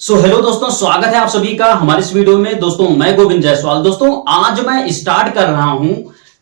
Hello दोस्तों, स्वागत है आप सभी का हमारे इस वीडियो में। दोस्तों मैं गोविंद जायसवाल। दोस्तों आज मैं स्टार्ट कर रहा हूं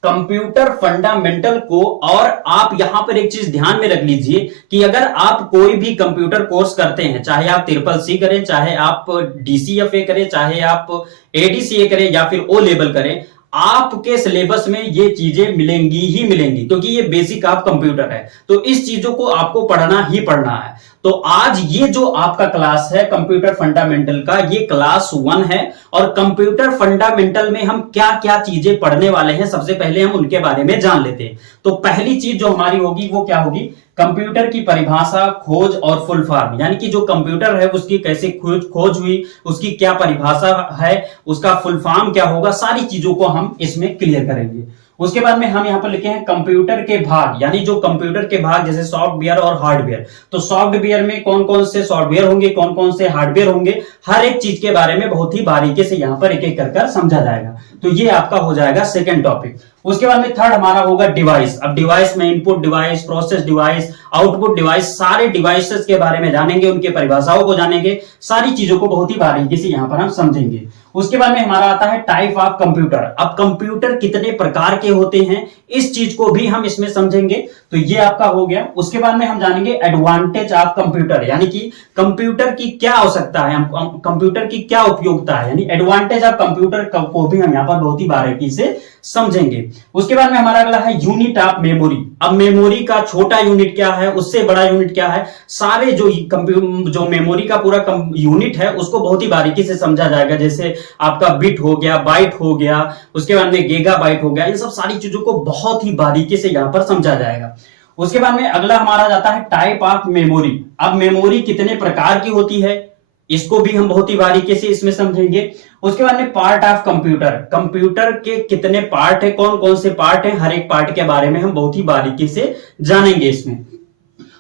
कंप्यूटर फंडामेंटल को। और आप यहां पर एक चीज ध्यान में रख लीजिए कि अगर आप कोई भी कंप्यूटर कोर्स करते हैं, चाहे आप ट्रिपल सी करें, चाहे आप डीसीएफए करें, चाहे आप एडीसीए करें या फिर ओ लेवल करें, आपके सिलेबस में ये चीजें मिलेंगी ही मिलेंगी, क्योंकि ये बेसिक आप कंप्यूटर है। तो इस चीजों को आपको पढ़ना ही पढ़ना है। तो आज ये जो आपका क्लास है कंप्यूटर फंडामेंटल का, ये क्लास 1 है। और कंप्यूटर फंडामेंटल में हम क्या क्या चीजें पढ़ने वाले हैं, सबसे पहले हम उनके बारे में जान लेते हैं। तो पहली चीज जो हमारी होगी वो क्या होगी? कंप्यूटर की परिभाषा, खोज और फुल फॉर्म, यानी कि जो कंप्यूटर है उसकी कैसे खोज हुई, उसकी क्या परिभाषा है, उसका फुल फॉर्म क्या होगा, सारी चीजों को हम इसमें क्लियर करेंगे। उसके बाद में हम यहां पर लिखे हैं कंप्यूटर के भाग, यानी जो कंप्यूटर के भाग जैसे सॉफ्टवेयर और हार्डवेयर। तो सॉफ्टवेयर में कौन कौन से सॉफ्टवेयर होंगे, कौन कौन से हार्डवेयर होंगे, हर एक चीज के बारे में बहुत ही बारीकी से यहां पर एक एक कर समझा जाएगा। तो ये आपका हो जाएगा सेकंड टॉपिक। उसके बाद में थर्ड हमारा होगा डिवाइस। अब डिवाइस में input device, process device, output device, सारे डिवाइसेस के बारे में जानेंगे, उनके परिभाषाओं को जानेंगे, सारी चीजों को बहुत ही बारीकी से यहां पर हम समझेंगे। उसके बाद में हमारा आता है टाइप ऑफ कंप्यूटर। अब कंप्यूटर कितने प्रकार के होते हैं, इस चीज को भी हम इसमें समझेंगे। तो ये आपका हो गया। उसके बाद में हम जानेंगे एडवांटेज ऑफ कंप्यूटर, यानी कि कंप्यूटर की क्या आवश्यकता है, कंप्यूटर की क्या उपयोगिता है, यानी एडवांटेज ऑफ कंप्यूटर को भी हम यहां पर बहुत ही बारीकी से समझेंगे। उसके बाद में हमारा अगला है यूनिट ऑफ मेमोरी। अब मेमोरी का छोटा यूनिट क्या है, उससे बड़ा यूनिट क्या है, सारे जो मेमोरी का पूरा यूनिट है उसको बहुत ही बारीकी से समझा जाएगा। जैसे आपका बिट हो गया, बाइट हो गया, उसके बाद में गीगा बाइट हो गया, इन सब सारी चीजों को बहुत ही बारीकी से यहां पर समझा जाएगा। उसके बाद में अगला हमारा जाता है टाइप ऑफ मेमोरी। अब मेमोरी कितने प्रकार की होती है, इसको भी हम बहुत ही बारीकी से इसमें समझेंगे। उसके बाद में पार्ट ऑफ कंप्यूटर, कंप्यूटर के कितने पार्ट है, कौन कौन से पार्ट है, हर एक पार्ट के बारे में हम बहुत ही बारीकी से जानेंगे इसमें।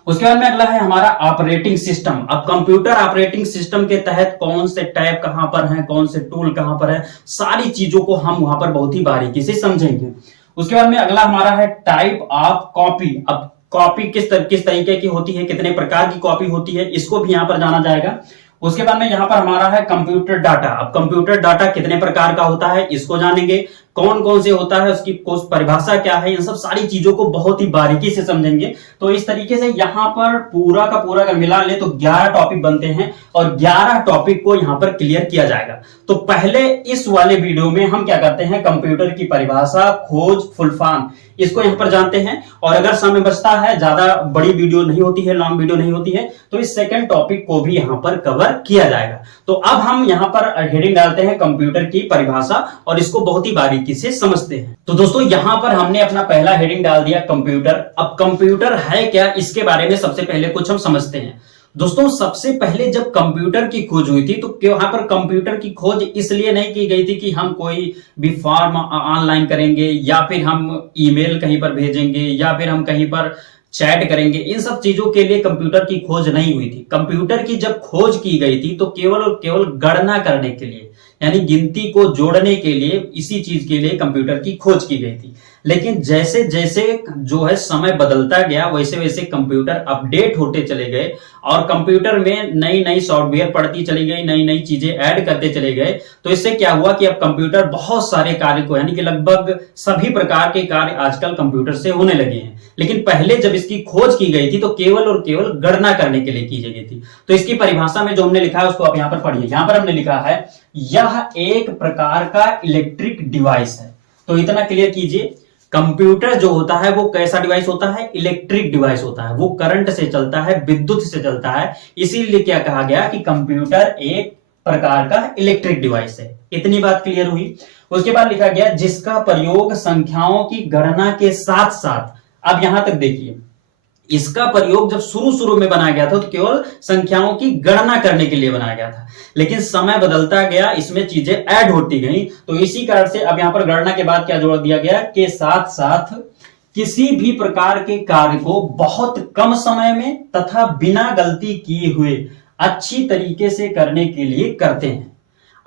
उसके बाद में अगला है हमारा ऑपरेटिंग सिस्टम। अब कंप्यूटर ऑपरेटिंग सिस्टम के तहत कौन से टैब कहां पर हैं, कौन से टूल कहां पर है, सारी चीजों को हम वहां पर बहुत ही बारीकी से समझेंगे। उसके बाद में अगला हमारा है टाइप ऑफ कॉपी। अब कॉपी किस तरीके की होती है, कितने प्रकार की कॉपी होती है, इसको भी यहां पर जाना जाएगा। उसके बाद में यहां पर हमारा है कंप्यूटर डाटा। अब कंप्यूटर डाटा कितने प्रकार का होता है, इसको जानेंगे, कौन कौन से होता है, उसकी परिभाषा क्या है, इन सब सारी चीजों को बहुत ही बारीकी से समझेंगे। तो इस तरीके से यहां पर पूरा का पूरा अगर मिला ले तो 11 टॉपिक बनते हैं और 11 टॉपिक को यहां पर क्लियर किया जाएगा। तो पहले इस वाले वीडियो में हम क्या करते हैं, कंप्यूटर की परिभाषा, खोज, फुल फॉर्म, इसको यहां पर जानते हैं। और अगर समय बचता है, ज्यादा बड़ी वीडियो नहीं होती है, लॉन्ग वीडियो नहीं होती है, तो इस सेकंड टॉपिक को भी यहां पर कवर किया जाएगा। तो अब हम यहां पर हेडिंग डालते हैं कंप्यूटर की परिभाषा और इसको बहुत ही बारीकी से समझते हैं। तो दोस्तों यहां पर हमने अपना पहला हेडिंग डाल दिया कंप्यूटर। अब कंप्यूटर है क्या, इसके बारे में सबसे पहले कुछ हम समझते हैं। दोस्तों सबसे पहले जब कंप्यूटर की खोज हुई थी तो वहां पर कंप्यूटर की खोज इसलिए नहीं की गई थी कि हम कोई भी फॉर्म ऑनलाइन करेंगे, या फिर हम ईमेल कहीं पर भेजेंगे, या फिर हम कहीं पर चैट करेंगे। इन सब चीजों के लिए कंप्यूटर की खोज नहीं हुई थी। कंप्यूटर की जब खोज की गई थी तो केवल और केवल गणना करने के लिए, यानी गिनती को जोड़ने के लिए, इसी चीज के लिए कंप्यूटर की खोज की गई थी। लेकिन जैसे जैसे जो है समय बदलता गया, वैसे वैसे कंप्यूटर अपडेट होते चले गए और कंप्यूटर में नई नई सॉफ्टवेयर पड़ती चली गई, नई नई चीजें ऐड करते चले गए। तो इससे क्या हुआ कि अब कंप्यूटर बहुत सारे कार्य को, यानी कि लगभग सभी प्रकार के कार्य आजकल कंप्यूटर से होने लगे हैं। लेकिन पहले जब इसकी खोज की गई थी तो केवल और केवल गणना करने के लिए की गई थी। तो इसकी परिभाषा में जो हमने लिखा है उसको आप यहां पर पढ़िए। यहां पर हमने लिखा है यह एक प्रकार का इलेक्ट्रिक डिवाइस है। तो इतना क्लियर कीजिए, कंप्यूटर जो होता है वो कैसा डिवाइस होता है, इलेक्ट्रिक डिवाइस होता है। वो करंट से चलता है, विद्युत से चलता है। इसीलिए क्या कहा गया कि कंप्यूटर एक प्रकार का इलेक्ट्रिक डिवाइस है। इतनी बात क्लियर हुई। उसके बाद लिखा गया जिसका प्रयोग संख्याओं की गणना के साथ साथ, अब यहां तक देखिए, इसका प्रयोग जब शुरू शुरू में बनाया गया था तो केवल संख्याओं की गणना करने के लिए बनाया गया था। लेकिन समय बदलता गया, इसमें चीजें ऐड होती गई। तो इसी कारण से अब यहां पर गणना के बाद क्या जोड़ दिया गया, के साथ साथ किसी भी प्रकार के कार्य को बहुत कम समय में तथा बिना गलती किए हुए अच्छी तरीके से करने के लिए करते हैं।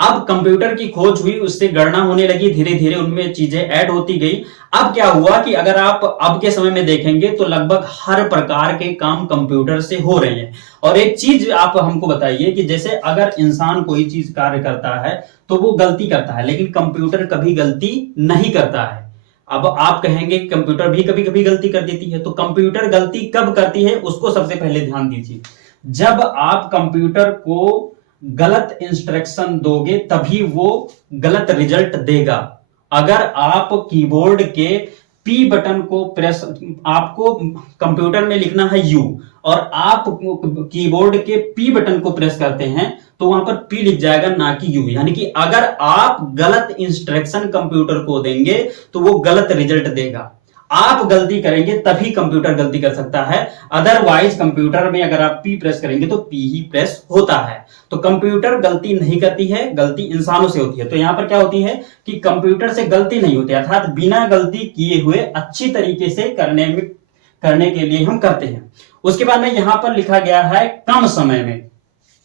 अब कंप्यूटर की खोज हुई, उससे गणना होने लगी, धीरे धीरे उनमें चीजें ऐड होती गई। अब क्या हुआ कि अगर आप अब के समय में देखेंगे तो लगभग हर प्रकार के काम कंप्यूटर से हो रहे हैं। और एक चीज आप हमको बताइए कि जैसे अगर इंसान कोई चीज कार्य करता है तो वो गलती करता है, लेकिन कंप्यूटर कभी गलती नहीं करता है। अब आप कहेंगे कंप्यूटर भी कभी कभी गलती कर देती है, तो कंप्यूटर गलती कब करती है उसको सबसे पहले ध्यान दीजिए। जब आप कंप्यूटर को गलत इंस्ट्रक्शन दोगे तभी वो गलत रिजल्ट देगा। अगर आप कीबोर्ड के पी बटन को प्रेस, आपको कंप्यूटर में लिखना है यू और आप कीबोर्ड के पी बटन को प्रेस करते हैं तो वहां पर पी लिख जाएगा ना कि यू। यानी कि अगर आप गलत इंस्ट्रक्शन कंप्यूटर को देंगे तो वो गलत रिजल्ट देगा। आप गलती करेंगे तभी कंप्यूटर गलती कर सकता है, अदरवाइज कंप्यूटर में अगर आप पी प्रेस करेंगे तो पी ही प्रेस होता है। तो कंप्यूटर गलती नहीं करती है, गलती इंसानों से होती है। तो यहां पर क्या होती है कि कंप्यूटर से गलती नहीं होती, अर्थात बिना गलती किए हुए अच्छी तरीके से करने के लिए हम करते हैं। उसके बाद में यहां पर लिखा गया है कम समय में।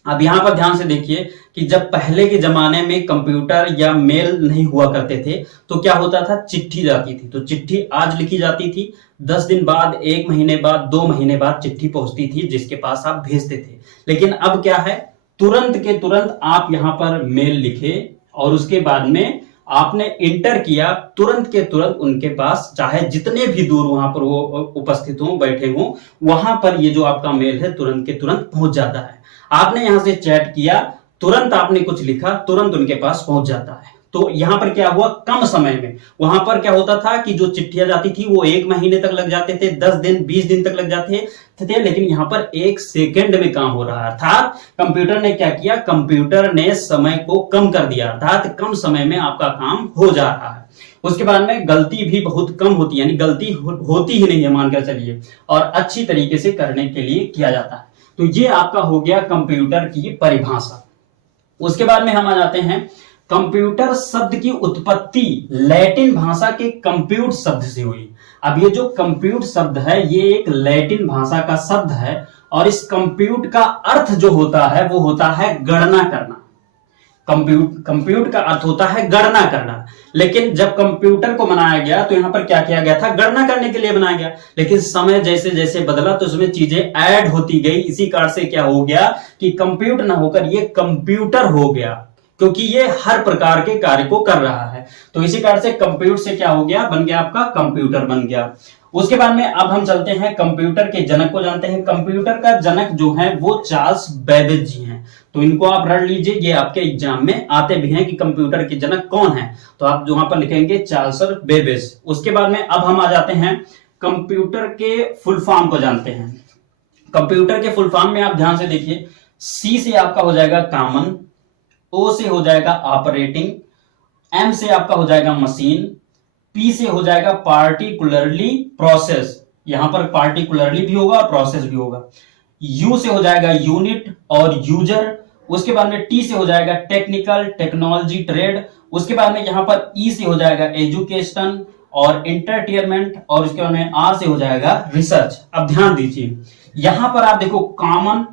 अब यहां पर ध्यान से देखिए कि जब पहले के जमाने में कंप्यूटर या मेल नहीं हुआ करते थे तो क्या होता था, चिट्ठी जाती थी। तो चिट्ठी आज लिखी जाती थी, 10 दिन बाद, 1 महीने बाद, 2 महीने बाद चिट्ठी पहुंचती थी जिसके पास आप भेजते थे। लेकिन अब क्या है, तुरंत के तुरंत आप यहां पर मेल लिखे और उसके बाद में आपने इंटर किया, तुरंत के तुरंत उनके पास, चाहे जितने भी दूर वहां पर वो उपस्थित हो, बैठे हो, वहां पर ये जो आपका मेल है तुरंत के तुरंत पहुंच जाता है। आपने यहां से चैट किया, तुरंत आपने कुछ लिखा, तुरंत उनके पास पहुंच जाता है। तो यहां पर क्या हुआ, कम समय में। वहां पर क्या होता था कि जो चिट्ठियां जाती थी वो 1 महीने तक लग जाते थे, 10 दिन 20 दिन तक लग जाते थे, लेकिन यहां पर 1 सेकंड में काम हो रहा है। अर्थात कंप्यूटर ने क्या किया, कंप्यूटर ने समय को कम कर दिया, अर्थात कम समय में आपका काम हो जा रहा है। उसके बाद में गलती भी बहुत कम होती है, यानी गलती होती ही नहीं है मानकर चलिए, और अच्छी तरीके से करने के लिए किया जाता है। तो ये आपका हो गया कंप्यूटर की परिभाषा। उसके बाद में हम आ जाते हैं, कंप्यूटर शब्द की उत्पत्ति लैटिन भाषा के कंप्यूट शब्द से हुई। अब ये जो कंप्यूट शब्द है ये एक लैटिन भाषा का शब्द है और इस कंप्यूट का अर्थ जो होता है वो होता है गणना करना। कंप्यूट का अर्थ होता है गणना करना। लेकिन जब कंप्यूटर को बनाया गया तो यहां पर क्या किया गया था, गणना करने के लिए बनाया गया। लेकिन समय जैसे जैसे बदला तो उसमें चीजें ऐड होती गई। इसी कारण से क्या हो गया कि कंप्यूट ना होकर ये कंप्यूटर हो गया, क्योंकि ये हर प्रकार के कार्य को कर रहा है। तो इसी कारण से कंप्यूटर से क्या हो गया, बन गया आपका कंप्यूटर बन गया। उसके बाद में अब हम चलते हैं कंप्यूटर के जनक को जानते हैं। कंप्यूटर का जनक जो है वो चार्ल्स बेबेज जी हैं। तो इनको आप रट लीजिए, ये आपके एग्जाम में आते भी हैं कि कंप्यूटर के जनक कौन है, तो आप वहां पर लिखेंगे चार्ल्स बेबेज। उसके बाद में अब हम आ जाते हैं कंप्यूटर के फुल फॉर्म को जानते हैं। कंप्यूटर के फुल फॉर्म में आप ध्यान से देखिए, सी से आपका हो जाएगा कॉमन, ओ से हो जाएगा ऑपरेटिंग, एम से आपका हो जाएगा मशीन, पी से हो जाएगा पार्टिकुलरली प्रोसेस, यहां पर पार्टिकुलरली भी होगा और प्रोसेस भी होगा, यू से हो जाएगा यूनिट और यूजर, उसके बाद में टी से हो जाएगा टेक्निकल, टेक्नोलॉजी, ट्रेड, उसके बाद में यहां पर ई से हो जाएगा एजुकेशन और एंटरटेनमेंट, और उसके बाद में आर से हो जाएगा रिसर्च। अब ध्यान दीजिए यहां पर आप देखो कॉमन,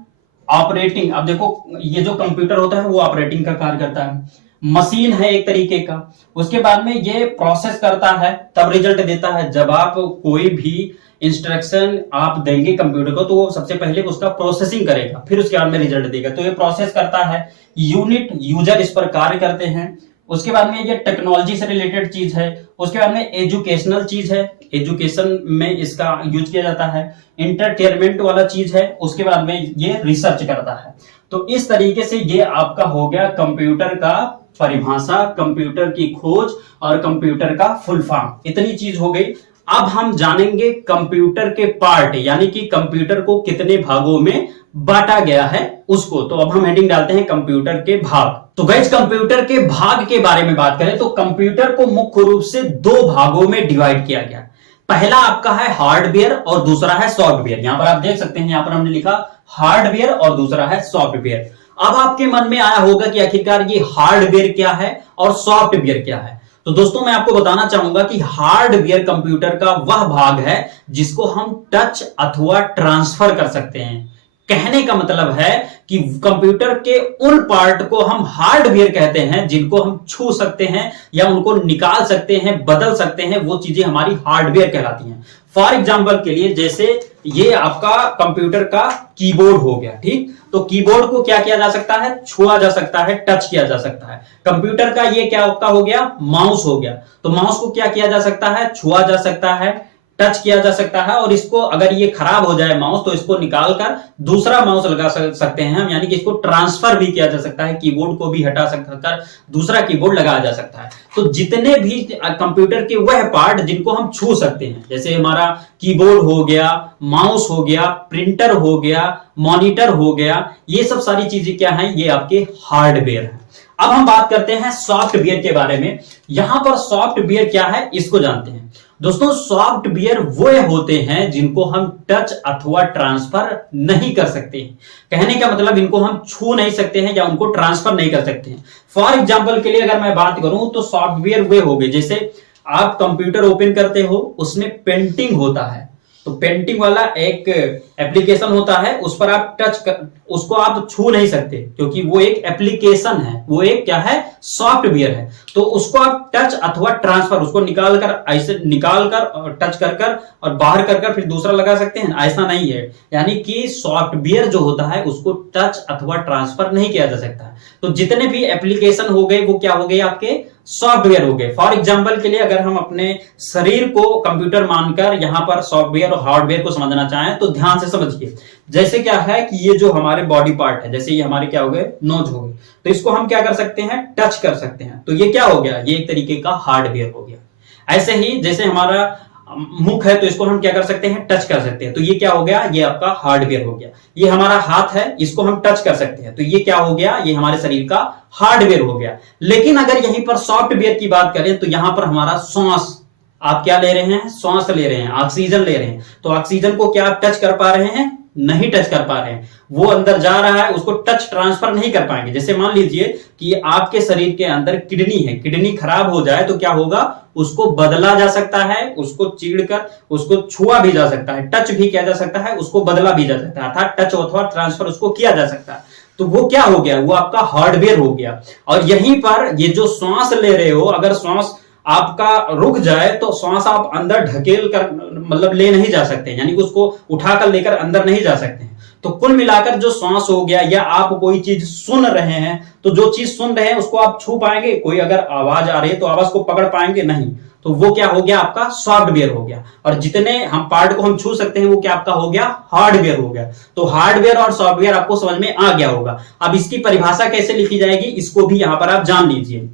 ऑपरेटिंग, अब देखो ये जो कंप्यूटर होता है वो ऑपरेटिंग का कार्य करता है, मशीन है एक तरीके का, उसके बाद में ये प्रोसेस करता है तब रिजल्ट देता है। जब आप कोई भी इंस्ट्रक्शन आप देंगे कंप्यूटर को तो वो सबसे पहले उसका प्रोसेसिंग करेगा, फिर उसके बाद में रिजल्ट देगा, तो ये प्रोसेस करता है। यूनिट, यूजर इस पर कार्य करते हैं। उसके बाद में ये टेक्नोलॉजी से रिलेटेड चीज है। उसके बाद में एजुकेशनल चीज है, एजुकेशन में इसका यूज किया जाता है। एंटरटेनमेंट वाला चीज है, उसके बाद में ये रिसर्च करता है। तो इस तरीके से ये आपका हो गया कंप्यूटर का परिभाषा, कंप्यूटर की खोज और कंप्यूटर का फुल फॉर्म। इतनी चीज हो गई। अब हम जानेंगे कंप्यूटर के पार्ट, यानी कि कंप्यूटर को कितने भागों में बांटा गया है उसको। तो अब हम हेडिंग डालते हैं कंप्यूटर के भाग। तो गाइस कंप्यूटर के भाग के बारे में बात करें तो कंप्यूटर को मुख्य रूप से 2 भागों में डिवाइड किया गया। पहला आपका है हार्डवेयर और दूसरा है सॉफ्टवेयर। यहां पर आप देख सकते हैं, यहां पर हमने लिखा हार्डवेयर और दूसरा है सॉफ्टवेयर। अब आपके मन में आया होगा कि आखिरकार ये हार्डवेयर क्या है और सॉफ्टवेयर क्या है। तो दोस्तों मैं आपको बताना चाहूंगा कि हार्डवेयर कंप्यूटर का वह भाग है जिसको हम टच अथवा ट्रांसफर कर सकते हैं। कहने का मतलब है कि कंप्यूटर के उन पार्ट को हम हार्डवेयर कहते हैं जिनको हम छू सकते हैं या उनको निकाल सकते हैं, बदल सकते हैं, वो चीजें हमारी हार्डवेयर कहलाती हैं। फॉर एग्जांपल के लिए जैसे ये आपका कंप्यूटर का कीबोर्ड हो गया, ठीक। तो कीबोर्ड को क्या किया जा सकता है, छुआ जा सकता है, टच किया जा सकता है। कंप्यूटर का ये क्या आपका हो गया, माउस हो गया। तो माउस को क्या किया जा सकता है, छुआ जा सकता है, टच किया जा सकता है। और इसको अगर ये खराब हो जाए माउस, तो इसको निकालकर दूसरा माउस लगा सकते हैं हम, यानी कि इसको ट्रांसफर भी किया जा सकता है, कीबोर्ड को भी हटा सककर दूसरा कीबोर्ड लगाया जा सकता है। तो जितने भी कंप्यूटर के वह पार्ट जिनको हम छू सकते हैं, जैसे हमारा कीबोर्ड हो गया, माउस हो गया, प्रिंटर हो गया, मॉनिटर हो गया, ये सब सारी चीजें क्या हैं, ये आपके हार्डवेयर हैं। अब हम बात करते हैं सॉफ्टवेयर के बारे में। यहां पर सॉफ्टवेयर क्या है इसको जानते हैं। दोस्तों, सॉफ्टवेयर वो होते हैं जिनको हम टच अथवा ट्रांसफर नहीं कर सकते। कहने का मतलब इनको हम छू नहीं सकते हैं या उनको ट्रांसफर नहीं कर सकते हैं। फॉर एग्जांपल के लिए अगर मैं बात करूं तो सॉफ्टवेयर वे हो गए, जैसे आप कंप्यूटर ओपन करते हो, उसमें पेंटिंग होता है, तो पेंटिंग वाला एक एप्लीकेशन होता है, उस पर आप उसको आप छू नहीं सकते क्योंकि वो एक एप्लीकेशन है, वो एक क्या है, सॉफ्टवेयर है। तो उसको आप टच अथवा ट्रांसफर, उसको निकालकर ऐसे निकालकर टच कर और बाहर कर फिर दूसरा लगा सकते हैं, ऐसा नहीं है। यानी कि सॉफ्टवेयर जो होता है उसको टच अथवा ट्रांसफर नहीं किया जा सकता। तो जितने भी एप्लीकेशन हो गए वो क्या हो गए, आपके सॉफ्टवेयर हो गए। फॉर एग्जांपल के लिए अगर हम अपने शरीर को कंप्यूटर मानकर यहां पर सॉफ्टवेयर और हार्डवेयर को समझना चाहें तो ध्यान से समझिए। जैसे क्या है कि ये जो हमारे बॉडी पार्ट है, जैसे ये हमारे क्या हो गए, नोज हो गए, तो इसको हम क्या कर सकते हैं, टच कर सकते हैं। तो ये क्या हो गया, ये एक तरीके का हार्डवेयर हो गया। ऐसे ही जैसे हमारा मुख है तो इसको हम क्या कर सकते हैं, टच कर सकते हैं, तो ये क्या हो गया, ये आपका हार्डवेयर हो गया। ये हमारा हाथ है, इसको हम टच कर सकते हैं, तो ये क्या हो गया, ये हमारे शरीर का हार्डवेयर हो गया। लेकिन अगर यहीं पर सॉफ्टवेयर की बात करें तो यहां पर हमारा सांस, आप क्या ले रहे हैं, सांस ले रहे हैं, ऑक्सीजन ले रहे हैं, तो ऑक्सीजन को क्या आप टच कर पा रहे हैं, नहीं टच कर पा रहे हैं। वो अंदर जा रहा है, उसको टच ट्रांसफर नहीं कर पाएंगे। जैसे मान लीजिए कि आपके शरीर के अंदर किडनी है, किडनी खराब हो जाए तो क्या होगा, उसको बदला जा सकता है, उसको चीरकर उसको छुआ भी जा सकता है, टच भी किया जा सकता है, उसको बदला भी जा सकता है, अर्थात टच अथवा ट्रांसफर उसको किया जा सकता है। तो वो क्या हो गया, वो आपका हार्डवेयर हो गया। और यहीं पर ये जो श्वास ले रहे हो, अगर श्वास आपका रुक जाए तो श्वास आप अंदर ढकेल कर मतलब ले नहीं जा सकते, यानी कि उसको उठाकर लेकर अंदर नहीं जा सकते हैं। तो कुल मिलाकर जो श्वास हो गया, या आप कोई चीज सुन रहे हैं तो जो चीज सुन रहे हैं उसको आप छू पाएंगे, कोई अगर आवाज आ रही है तो आवाज को पकड़ पाएंगे नहीं, तो वो क्या हो गया, आपका सॉफ्टवेयर हो गया। और जितने हम पार्ट को हम छू सकते हैं वो क्या आपका हो गया, हार्डवेयर हो गया। तो हार्डवेयर और सॉफ्टवेयर आपको समझ में आ गया होगा। अब इसकी परिभाषा कैसे लिखी जाएगी इसको भी यहां पर आप जान लीजिए।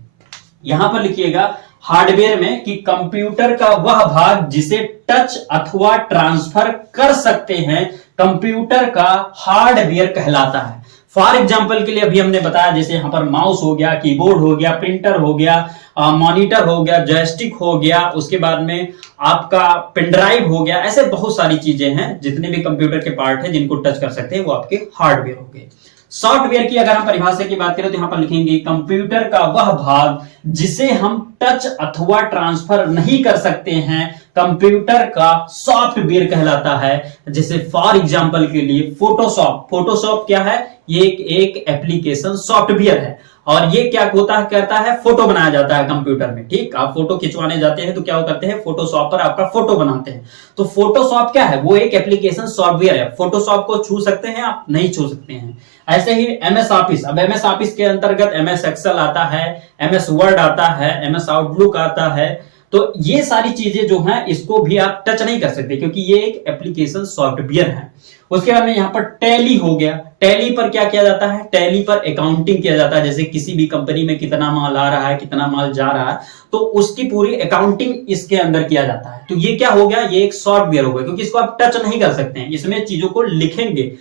यहां पर लिखिएगा हार्डवेयर में कि कंप्यूटर का वह भाग जिसे टच अथवा ट्रांसफर कर सकते हैं, कंप्यूटर का हार्डवेयर कहलाता है। फॉर एग्जांपल के लिए अभी हमने बताया, जैसे यहां पर माउस हो गया, कीबोर्ड हो गया, प्रिंटर हो गया, मॉनिटर हो गया, जॉयस्टिक हो गया, उसके बाद में आपका पेन ड्राइव हो गया। ऐसे बहुत सारी चीजें हैं, जितने भी कंप्यूटर के पार्ट हैं जिनको टच कर सकते हैं वो आपके हार्डवेयर हो गए। सॉफ्टवेयर की अगर हम परिभाषा की बात करें तो यहां पर लिखेंगे कंप्यूटर का वह भाग जिसे हम टच अथवा ट्रांसफर नहीं कर सकते हैं, कंप्यूटर का सॉफ्टवेयर कहलाता है। जैसे फॉर एग्जांपल के लिए फोटोशॉप। फोटोशॉप क्या है, ये एक एप्लीकेशन सॉफ्टवेयर है, और ये क्या होता है, कहता है फोटो बनाया जाता है कंप्यूटर में, ठीक। आप फोटो खिंचवाने जाते हैं तो क्या करते हैं, फोटोशॉप पर आपका फोटो बनाते हैं। तो फोटोशॉप क्या है, वो एक एप्लीकेशन सॉफ्टवेयर है। फोटोशॉप को छू सकते हैं आप, नहीं छू सकते हैं। ऐसे ही एमएस ऑफिस। अब एमएस ऑफिस के अंतर्गत एमएस एक्सेल आता है, एमएस वर्ड आता है, एमएस आउटलुक आता है। तो ये सारी चीजें जो हैं इसको भी आप टच नहीं कर सकते क्योंकि ये एक एप्लीकेशन सॉफ्टवेयर है। उसके बाद में यहाँ पर टैली हो गया। टैली पर क्या किया जाता है, टैली पर अकाउंटिंग किया जाता है। जैसे किसी भी कंपनी में कितना माल आ रहा है, कितना माल जा रहा है, तो उसकी पूरी अकाउंटिंग इसके अंदर किया जाता है। तो ये क्या हो गया, ये एक सॉफ्टवेयर हो गया क्योंकि इसको आप टच नहीं कर सकते हैं। इसमें चीजों को लिखेंगे,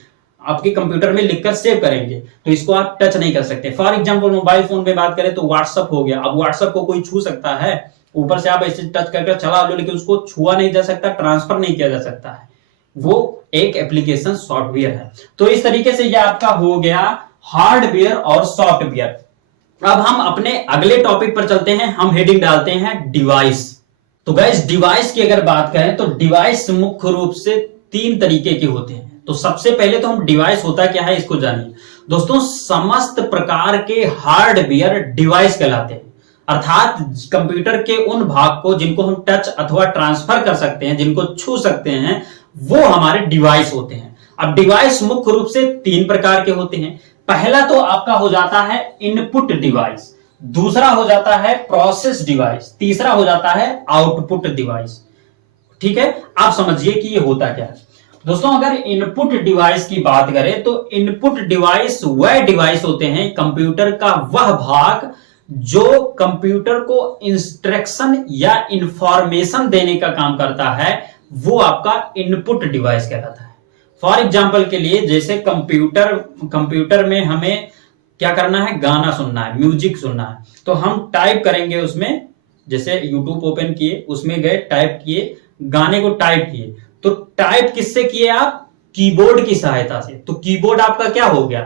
आपके कंप्यूटर में लिखकर सेव करेंगे, तो इसको आप टच नहीं कर सकते। फॉर एग्जांपल मोबाइल फोन में बात करें तो व्हाट्सएप हो गया। अब व्हाट्सएप को कोई छू सकता है, ऊपर से आप ऐसे टच करके चला लो, लेकिन उसको छुआ नहीं जा सकता, ट्रांसफर नहीं किया जा सकता है। वो एक एप्लीकेशन सॉफ्टवेयर है। तो इस तरीके से यह आपका हो गया हार्डवेयर और सॉफ्टवेयर। अब हम अपने अगले टॉपिक पर चलते हैं। हम हेडिंग डालते हैं डिवाइस। तो गाइस, डिवाइस की अगर बात करें तो डिवाइस मुख्य रूप से तीन तरीके के होते हैं। तो सबसे पहले तो हम डिवाइस होता क्या है इसको जानिए। दोस्तों समस्त प्रकार के हार्डवेयर डिवाइस कहलाते हैं, अर्थात कंप्यूटर के उन भाग को जिनको हम टच अथवा ट्रांसफर कर सकते हैं, जिनको छू सकते हैं, वो हमारे डिवाइस होते हैं। अब डिवाइस मुख्य रूप से 3 प्रकार के होते हैं। पहला तो आपका हो जाता है इनपुट डिवाइस, दूसरा हो जाता है प्रोसेस डिवाइस, तीसरा हो जाता है आउटपुट डिवाइस। ठीक है, आप समझिए कि ये होता क्या है। दोस्तों अगर इनपुट डिवाइस की बात करें तो इनपुट डिवाइस वह डिवाइस होते हैं, कंप्यूटर का वह भाग जो कंप्यूटर को इंस्ट्रक्शन या इंफॉर्मेशन देने का काम करता है, वो आपका इनपुट डिवाइस कहलाता है। फॉर एग्जाम्पल के लिए जैसे कंप्यूटर में हमें क्या करना है, गाना सुनना है, म्यूजिक सुनना है, तो हम टाइप करेंगे उसमें, जैसे यूट्यूब ओपन किए, उसमें गए, टाइप किए, गाने को टाइप किए, तो टाइप किससे किए आप, कीबोर्ड की सहायता से। तो कीबोर्ड आपका क्या हो गया,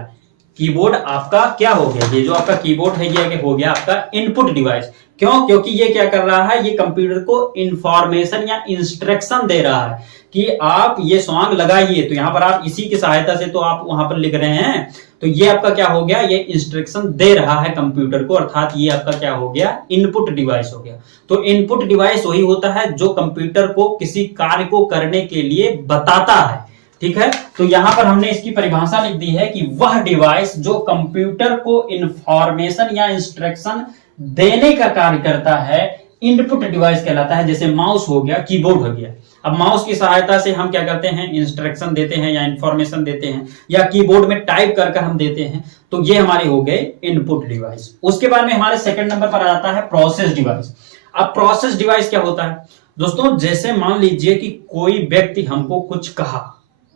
कीबोर्ड आपका क्या हो गया, ये जो आपका कीबोर्ड है ये हो गया आपका इनपुट डिवाइस। क्यों, क्योंकि ये क्या कर रहा है, ये कंप्यूटर को इंफॉर्मेशन या इंस्ट्रक्शन दे रहा है कि आप ये सॉन्ग लगाइए, तो यहां पर आप इसी की सहायता से तो आप वहां पर लिख रहे हैं, तो ये आपका क्या हो गया, ये इंस्ट्रक्शन दे रहा है कंप्यूटर को, अर्थात ये आपका क्या हो गया, इनपुट डिवाइस हो गया। तो इनपुट डिवाइस वही होता है जो कंप्यूटर को किसी कार्य को करने के लिए बताता है। ठीक है, तो यहां पर हमने इसकी परिभाषा लिख दी है कि वह डिवाइस जो कंप्यूटर को इंफॉर्मेशन या इंस्ट्रक्शन देने का कार्य करता है, इनपुट डिवाइस कहलाता है। जैसे माउस हो गया, कीबोर्ड हो गया। अब माउस की सहायता से हम क्या करते हैं, इंस्ट्रक्शन देते हैं या इंफॉर्मेशन देते हैं, या कीबोर्ड में टाइप कर हम देते हैं, तो ये हमारे हो गए इनपुट डिवाइस। उसके बाद में हमारे सेकंड नंबर पर आता है प्रोसेस डिवाइस। अब प्रोसेस डिवाइस क्या होता है दोस्तों, जैसे मान लीजिए कि कोई व्यक्ति हमको कुछ कहा,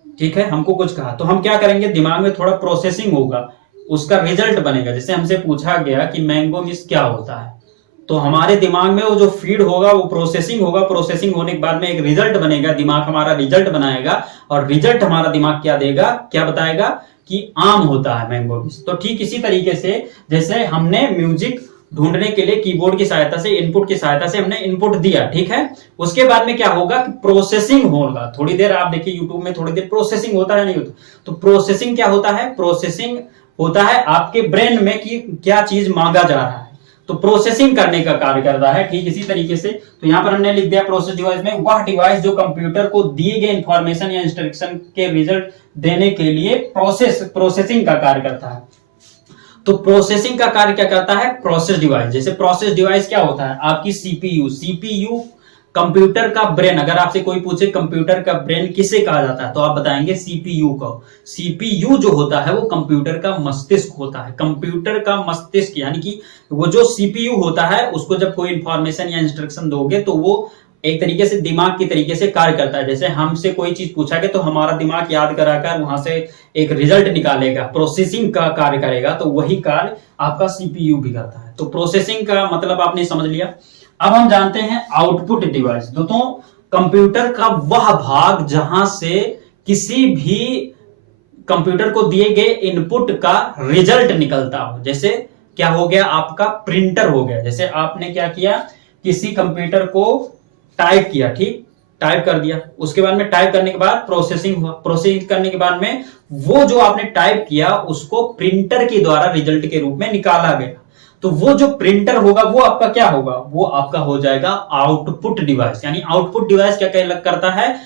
ठीक है, हमको कुछ कहा, तो हम क्या करेंगे, दिमाग में थोड़ा प्रोसेसिंग होगा, उसका रिजल्ट बनेगा। जैसे हमसे पूछा गया कि मैंगो मिस क्या होता है, तो हमारे दिमाग में वो जो फीड होगा वो प्रोसेसिंग होगा, प्रोसेसिंग होने के बाद में एक रिजल्ट बनेगा, दिमाग हमारा रिजल्ट बनाएगा, और रिजल्ट हमारा दिमाग क्या देगा, क्या बताएगा कि आम होता है मैंगो मिस। तो ठीक इसी तरीके से जैसे हमने म्यूजिक ढूंढने के लिए कीबोर्ड की सहायता से, इनपुट की सहायता से हमने इनपुट दिया, ठीक है, उसके बाद में क्या होगा कि प्रोसेसिंग होगा। थोड़ी देर आप देखिए यूट्यूब में, थोड़ी देर प्रोसेसिंग होता है, नहीं होता, तो प्रोसेसिंग क्या होता है, प्रोसेसिंग होता है आपके ब्रेन में कि क्या चीज मांगा जा रहा है, तो प्रोसेसिंग करने का कार्य करता है। ठीक इसी तरीके से तो यहां पर हमने लिख दिया प्रोसेस डिवाइस में वह डिवाइस जो कंप्यूटर को दिए गए इंफॉर्मेशन या इंस्ट्रक्शन के रिजल्ट देने के लिए प्रोसेसिंग का कार्य करता है। तो प्रोसेसिंग का कार्य क्या करता है, प्रोसेस डिवाइस। जैसे प्रोसेस डिवाइस क्या होता है, आपकी सीपीयू कंप्यूटर का ब्रेन। अगर आपसे कोई पूछे कंप्यूटर का ब्रेन किसे कहा जाता है, तो आप बताएंगे सीपीयू को। सीपीयू जो होता है वो कंप्यूटर का मस्तिष्क होता है। कंप्यूटर का मस्तिष्क यानी कि वो जो सीपीयू होता है, उसको जब कोई इंफॉर्मेशन या इंस्ट्रक्शन दोगे तो वो एक तरीके से दिमाग की तरीके से कार्य करता है। जैसे हमसे कोई चीज पूछा गया तो हमारा दिमाग याद कराकर वहां से एक रिजल्ट निकालेगा, प्रोसेसिंग का कार्य करेगा, तो वही कार्य आपका सीपीयू भी करता है। तो प्रोसेसिंग का मतलब आपने समझ लिया। अब हम जानते हैं आउटपुट डिवाइस। दोस्तों कंप्यूटर का वह भाग जहां से किसी भी कंप्यूटर को दिए गए इनपुट का रिजल्ट निकलता हो। जैसे क्या हो गया, आपका प्रिंटर हो गया। जैसे आपने क्या किया, किसी कंप्यूटर को टाइप किया, ठीक, टाइप कर दिया, उसके बाद में टाइप करने के बाद प्रोसेसिंग हुआ, प्रोसेसिंग करने के बाद में वो जो आपने टाइप किया उसको प्रिंटर के द्वारा रिजल्ट के रूप में निकाला गया। तो वो जो प्रिंटर होगा वो आपका क्या होगा, वो आपका हो जाएगा आउटपुट डिवाइस। यानी आउटपुट डिवाइस क्या करता है,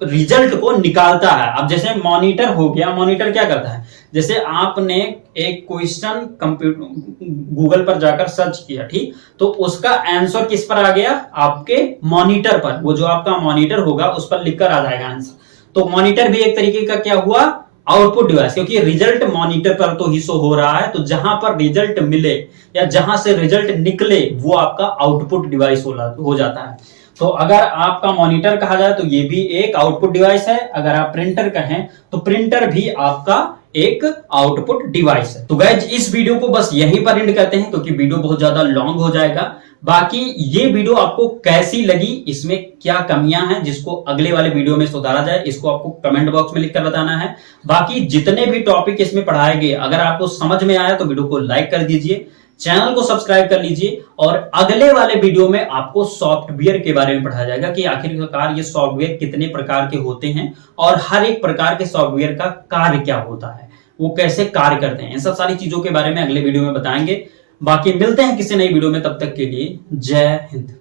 रिजल्ट को निकालता है। अब जैसे मॉनिटर हो गया, मॉनिटर क्या करता है, जैसे आपने एक क्वेश्चन कंप्यूटर गूगल पर जाकर सर्च किया, ठीक, तो उसका आंसर किस पर आ गया, आपके मॉनिटर पर। वो जो आपका मॉनिटर होगा उस पर लिखकर आ जाएगा आंसर। तो मॉनिटर भी एक तरीके का क्या हुआ, आउटपुट डिवाइस, क्योंकि रिजल्ट मॉनिटर पर तो ही शो हो रहा है। तो जहां पर रिजल्ट मिले या जहां से रिजल्ट निकले वो आपका आउटपुट डिवाइस हो जाता है। तो अगर आपका मॉनिटर कहा जाए तो ये भी एक आउटपुट डिवाइस है। अगर आप प्रिंटर कहें तो प्रिंटर भी आपका एक आउटपुट डिवाइस है। तो गाइज इस वीडियो को बस यहीं पर एंड करते हैं क्योंकि वीडियो बहुत ज्यादा लॉन्ग हो जाएगा। बाकी ये वीडियो आपको कैसी लगी, इसमें क्या कमियां हैं जिसको अगले वाले वीडियो में सुधारा जाए, इसको आपको कमेंट बॉक्स में लिखकर बताना है। बाकी जितने भी टॉपिक इसमें पढ़ाए गए अगर आपको समझ में आया तो वीडियो को लाइक कर दीजिए, चैनल को सब्सक्राइब कर लीजिए और अगले वाले वीडियो में आपको सॉफ्टवेयर के बारे में पढ़ाया जाएगा कि आखिरकार ये सॉफ्टवेयर कितने प्रकार के होते हैं और हर एक प्रकार के सॉफ्टवेयर का कार्य क्या होता है, वो कैसे कार्य करते हैं। इन सब सारी चीजों के बारे में अगले वीडियो में बताएंगे। बाकी मिलते हैं किसी नई वीडियो में, तब तक के लिए जय हिंद।